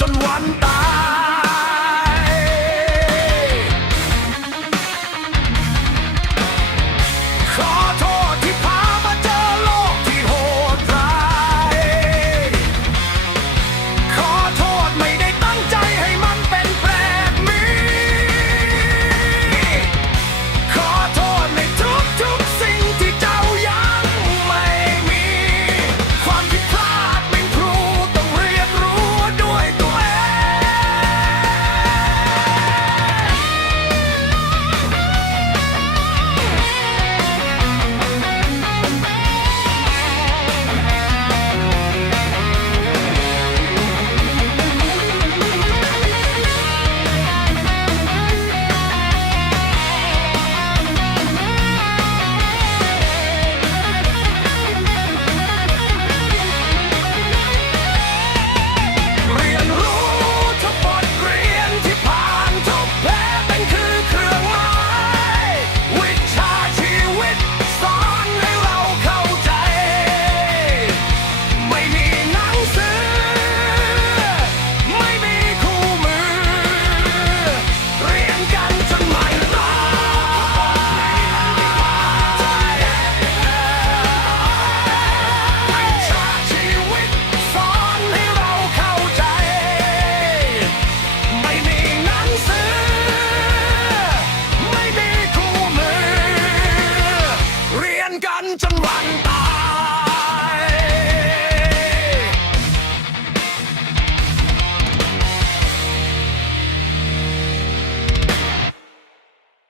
จนวันต